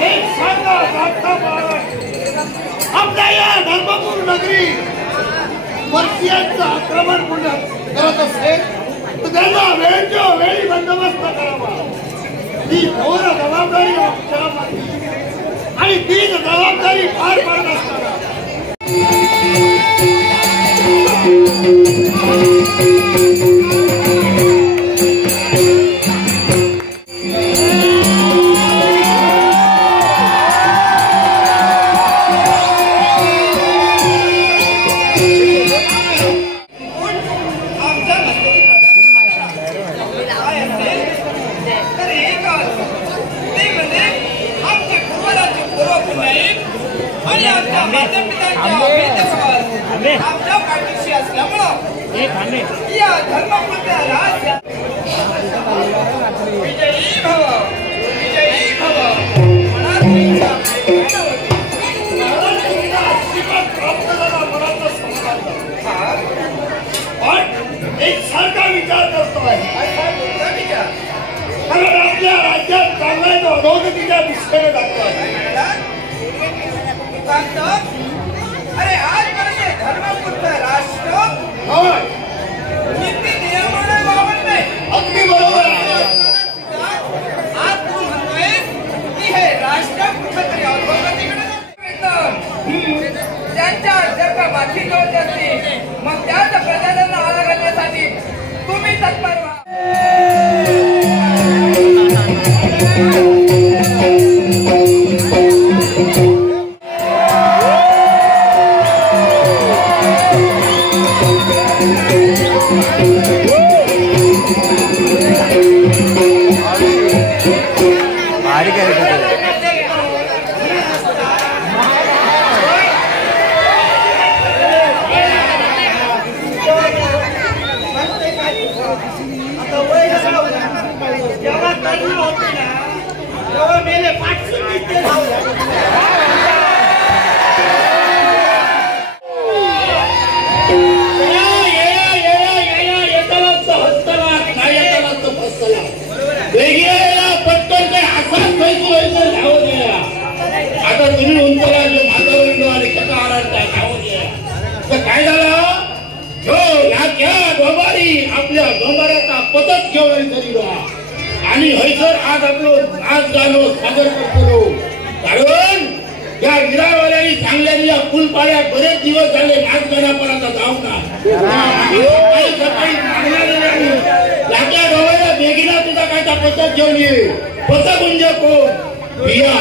एक सांगा आपल्या या धर्मपूर नगरी पर्शियनचं आक्रमण करत असेल तर त्यांना वेळच्या वेळी बंदोबस्त करावा ही घोर जबाबदारी आमच्यावरती आणि ती जबाबदारी पार पाडत असताना एक सारखा विचार करतो आहे कारण आपल्या राज्यात चांगला अधोगतीच्या दिशेने जातो आहे अरे आजपर्यंत धर्मपुत्र राष्ट्र नीती नियमाने वागत नाही अगदी बरोबर आहे आज तू म्हणतोय की हे राष्ट्र कुठेतरी अधोगतीकडे त्यांच्या जर का बाकी होत असतील मग त्याच प्रजाजनांना आळा घालण्यासाठी तुम्ही तत्पर व्हा काय झालं आपल्या डोंबाऱ्याचा पदक घेऊन आणि हैसर आज आपलं नाच गाणं सादर करतो कारण या विरावाल्यांनी चांगल्याने या फुलपाड्यात बरेच दिवस झाले नाच गाणं पण आता जाऊ ना सकाळी लाट्या डोंबाऱ्या बेगिना तुझा कायचा पदक घेऊन ये पदक म्हणजे कोण बिया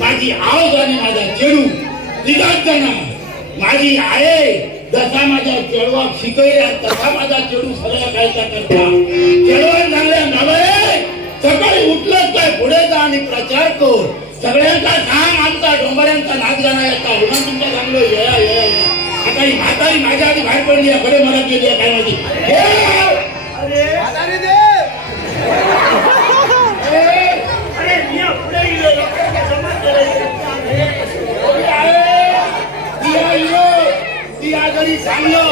माझी आवाज आणि माझा चेडू तिघात जण माझी आहे जसा माझ्या चेडवा शिकवल्या तसा माझा चेडू सगळ्या कायचा करता चेडवा चांगल्या नव्हे सकाळी उठलंच काय पुढे जा आणि प्रचार कर सगळ्यांचा सांग आमचा डोंबऱ्यांचा नाच गाणं येता म्हणून तुमच्या चांगलं ये आता ही म्हातारी माझ्या आधी बाहेर पडली कडे मला गेली काय माझी आजारी चांगलं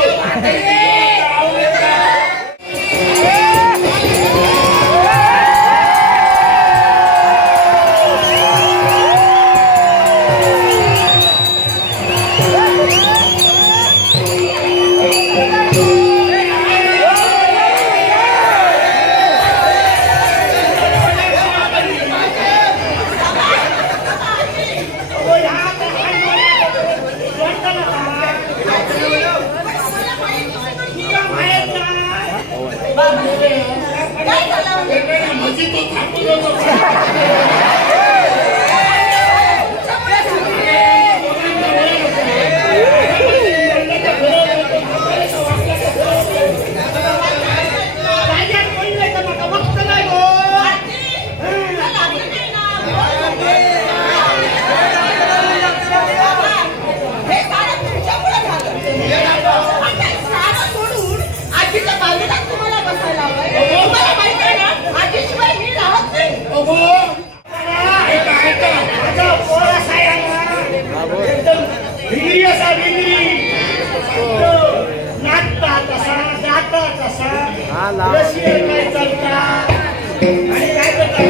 आणि काय करता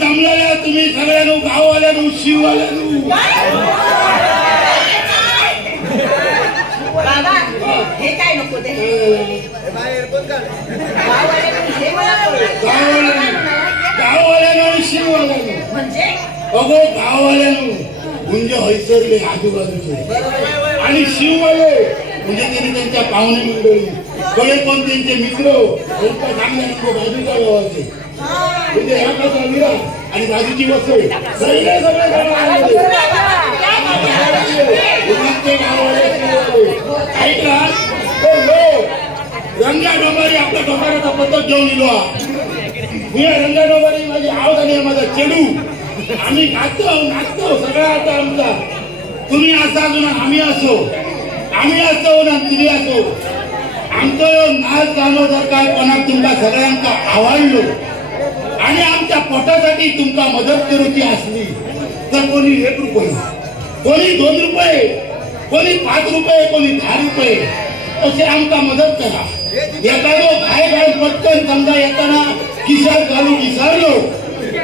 जमलेल्या तुम्ही सगळ्यांना गाववाल्यानु शिववाल्यानु बाबा हे काय नको ते गाववाल्यानु आणि शिववाल्यानु म्हणजे अगो गाववाल्यानु म्हणजे हैसरले आजूबाजूचे आणि शिववाले म्हणजे त्यांनी त्यांच्या पाहुणे मंडळी बळे पण त्यांचे मित्र त्यांच्या चांगल्या बाजूच्या गावाचे म्हणजे ह्या कसा विरा आणि बाजूची वस्तू सगळे ऐकला रंगा डोंबारी आपल्या डोंबाराचा पद्धत घेऊन दिलो मी रंगा डोंबारी माझी आवड आणि माझा चेडू आम्ही नाचतो सगळा आता आमचा तुम्ही असा असो ना आम्ही असो ना तुम्ही असो आमचं नाच गाणं जर काय कोणाक तुमका सगळ्यांका आवडलो आणि आमच्या पोटासाठी तुमका मदत करूची असली तर कोणी 1 रुपये कोणी 2 रुपये कोणी 5 रुपये कोणी 10 रुपये असे आमका मदत करा एखादो काय पटकन समजा येताना खिशात घालून विसरलो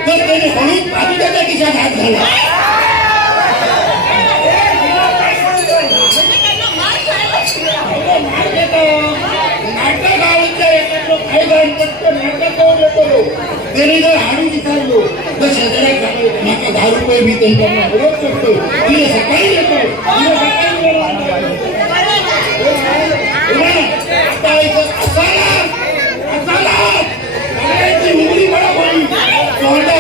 तर त्याने म्हणून बाजूच्या खिशात हात घाला नाटक आवडतं एखादो काय गाण पटकन नाटक येतो त्याने जर हाडू विचारलो तर शेजाऱ्यात माका 10 रुपये मी त्यांच्याकडून मदत करतो तिने सकाळी येतो उघडी बडा होईल तोंडा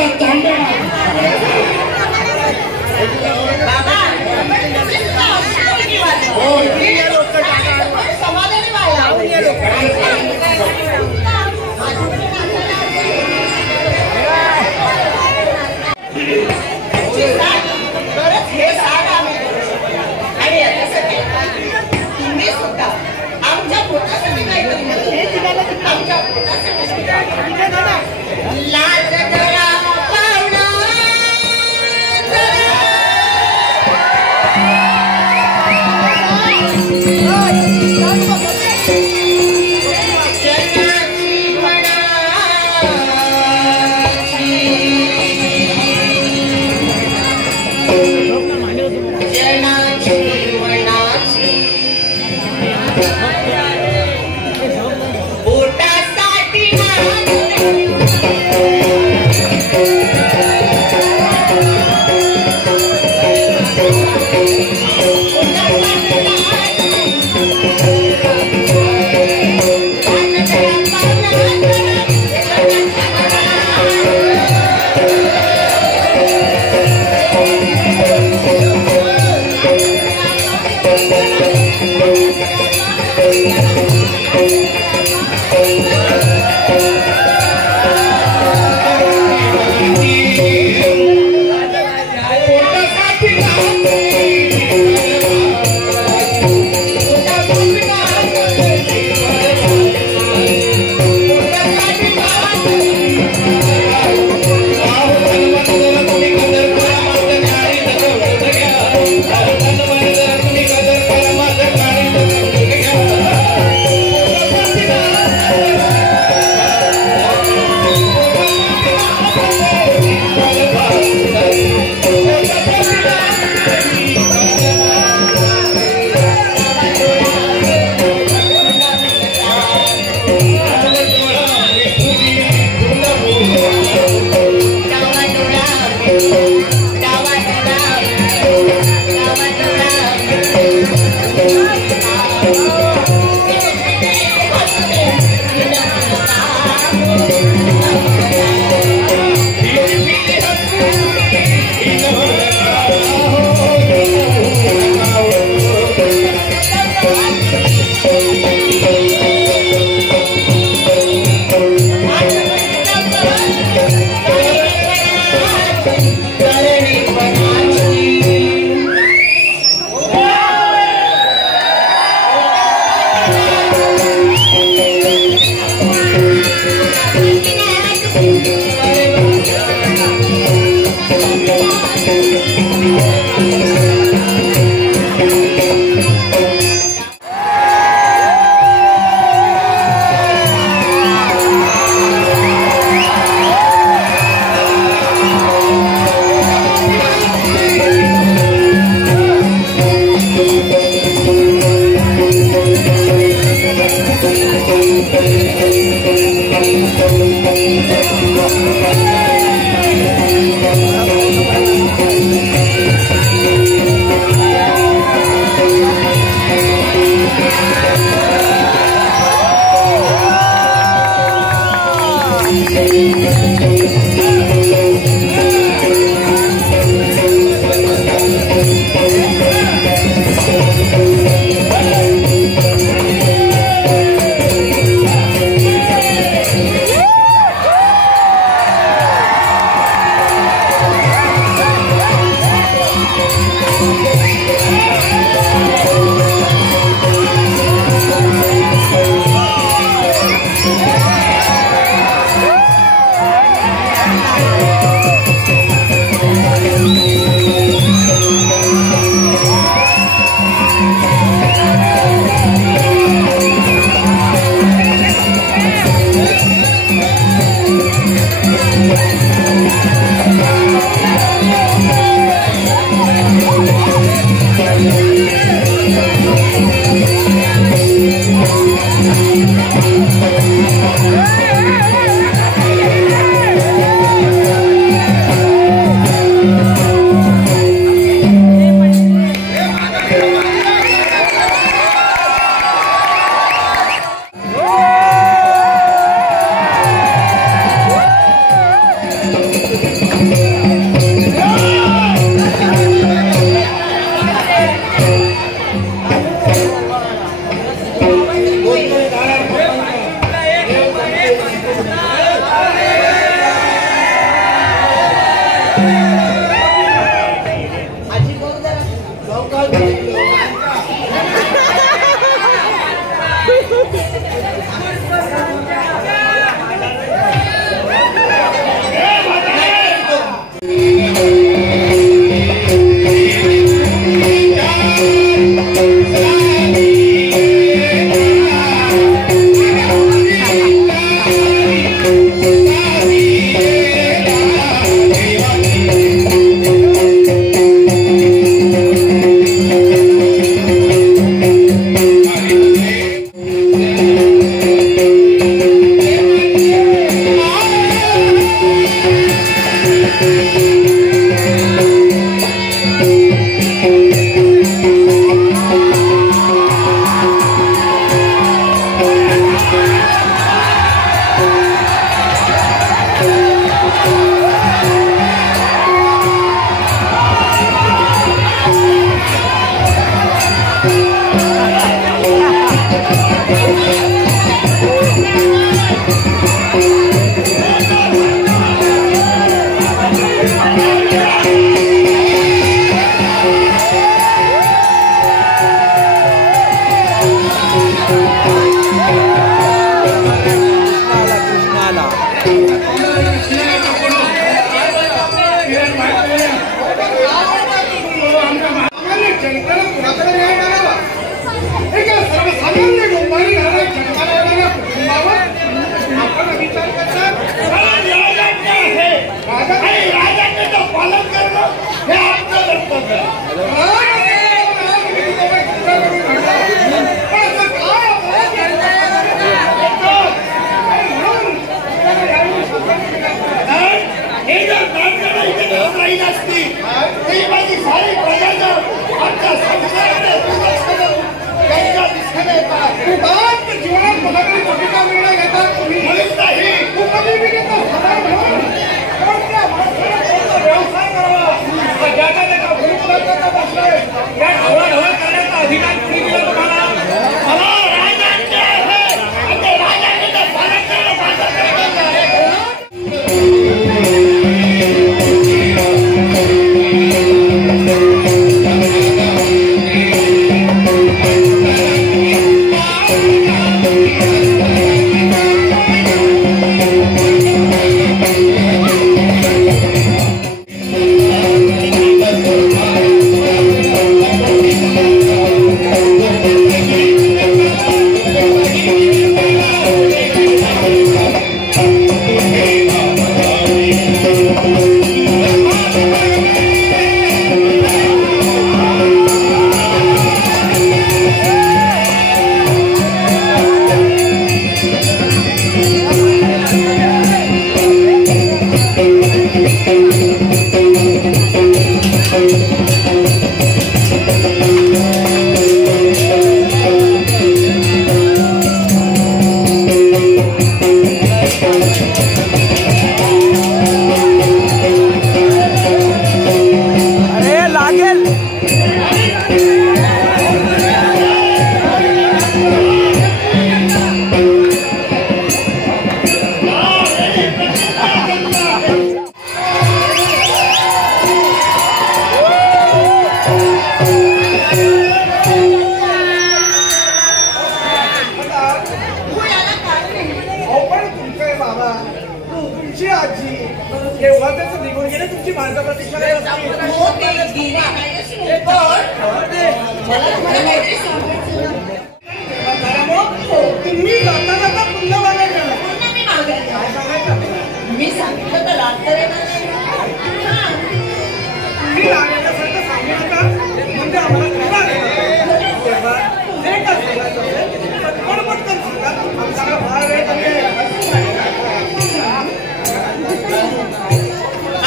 मी सांगितलं तर रात्र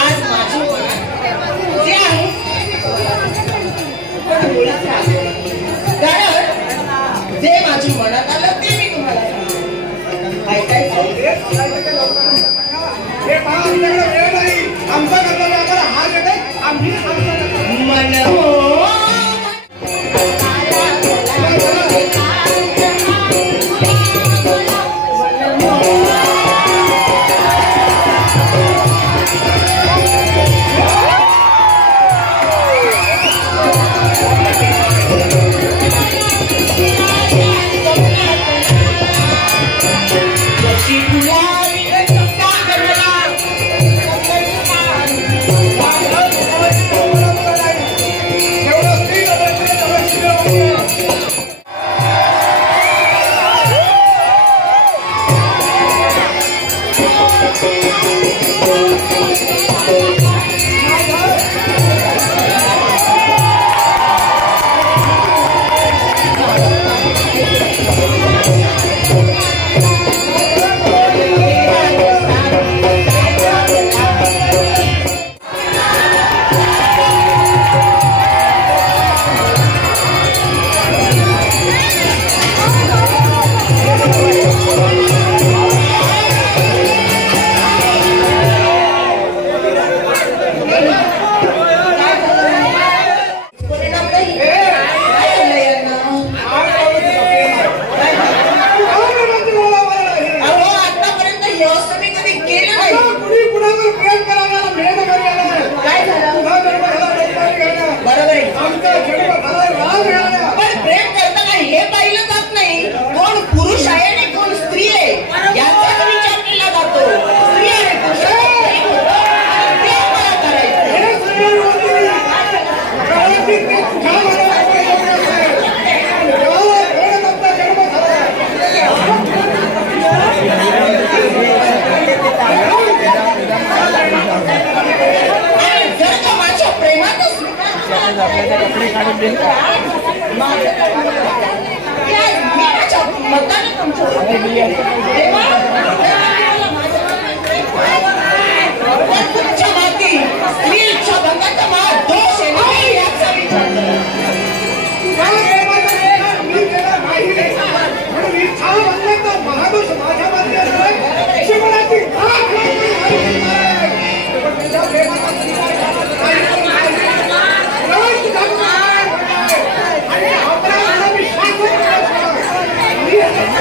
आज माझी जे आहे जे माझी मनात आलं ते मी तुम्हाला आमचा कर्तव्य आम्हाला हा देते आम्ही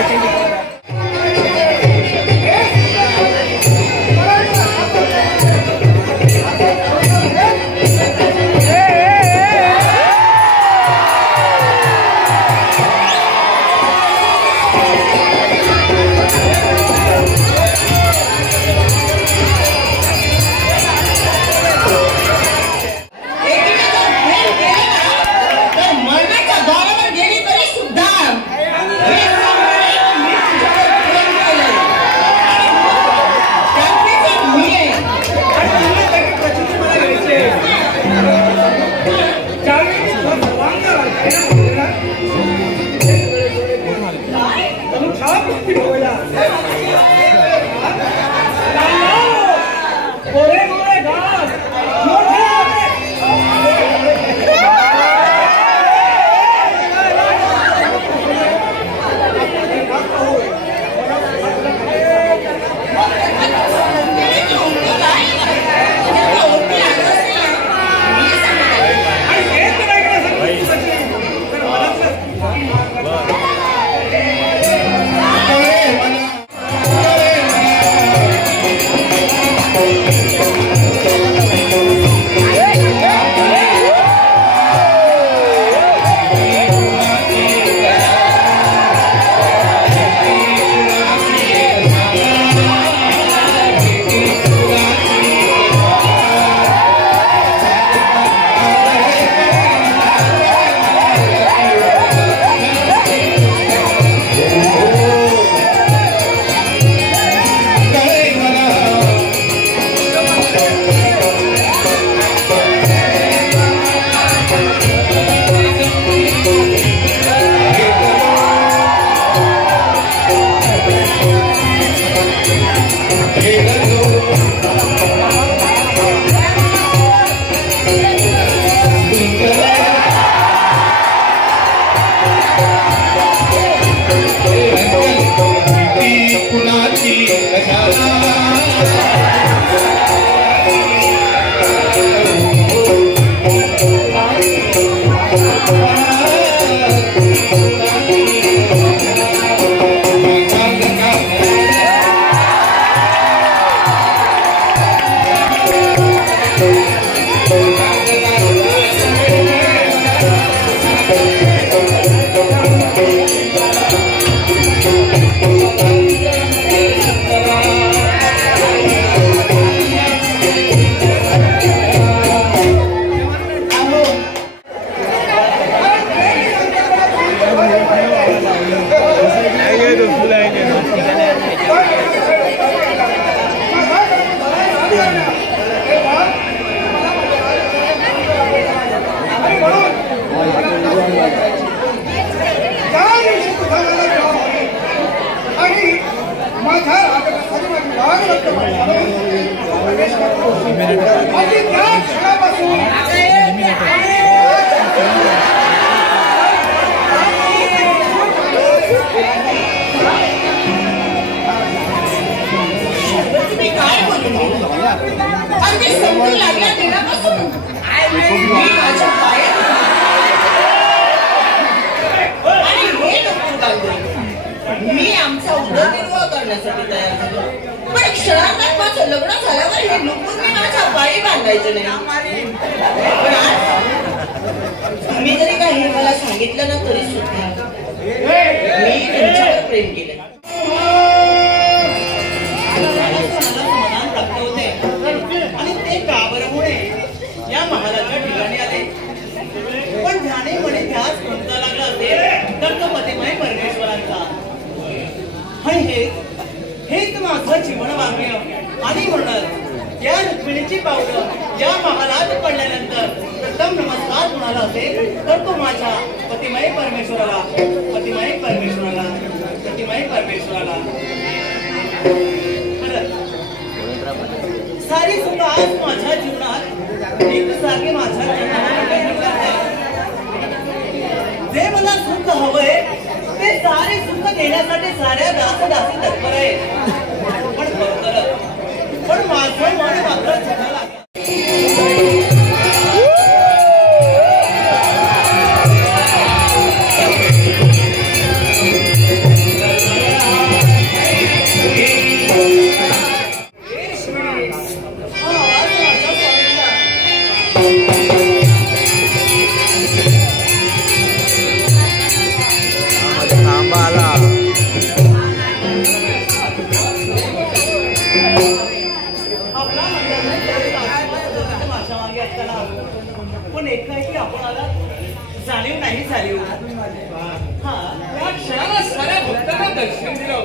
Thank you. मी आमचा उदरनिर्वाह करण्यासाठी तयार झालो, पण क्षणात माझं लग्न झाल्यावर हे लुकून मी माझ्या पायी बांधायचं नाही. पण आज तुम्ही जरी काही मला सांगितलं ना तरी सुद्धा मी तुमच्यावर प्रेम केलं. समाधान प्राप्त होते आणि ते का बरं होणे या महाराच्या ठिकाणी आले. पण ध्याने म्हणे ध्यास कोणता लागला असेल तर तो पतिमय परमेश्वरांचा. आणि हेच माझं जीवन वागणे. आणि म्हणूनच या रुक्मिणीची पावलं या महालात पडल्यानंतर प्रथम नमस्कार कोणाला असेल तर तो माझ्या पतिमय परमेश्वराला, पतिमय परमेश्वराला, पतिमय परमेश्वराला. सारी सुख आज माझ्या जीवनात एक सारखी माझ्या जे मला सुख हवंय ते सारे सुख देण्यासाठी साऱ्या दासी तत्पर आहे. पण माझं मन मात्र सुखाला पण एकाएकी आपणाला जाणीव नाही झाली. या क्षणाला साऱ्या भक्तांना दर्शन दिलं